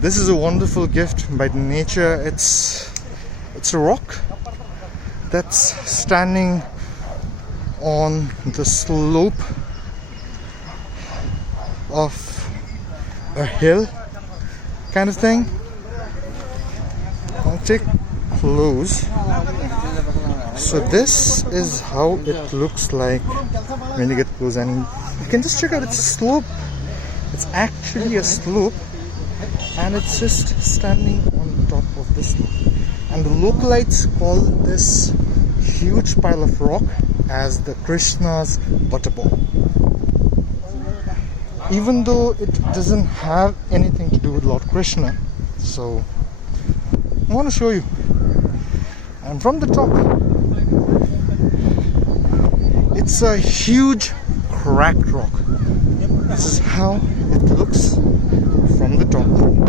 This is a wonderful gift by nature. It's a rock that's standing on the slope of a hill kind of thing. I'll take close. So this is how it looks like when you get close, and you can just check out, it's a slope. It's actually a slope, and it's just standing on top of the slope. And the localites call this huge pile of rock as the Krishna's butterball, even though it doesn't have anything to do with Lord Krishna. So I want to show you. And from the top, it's a huge cracked rock. This is how it looks from the top.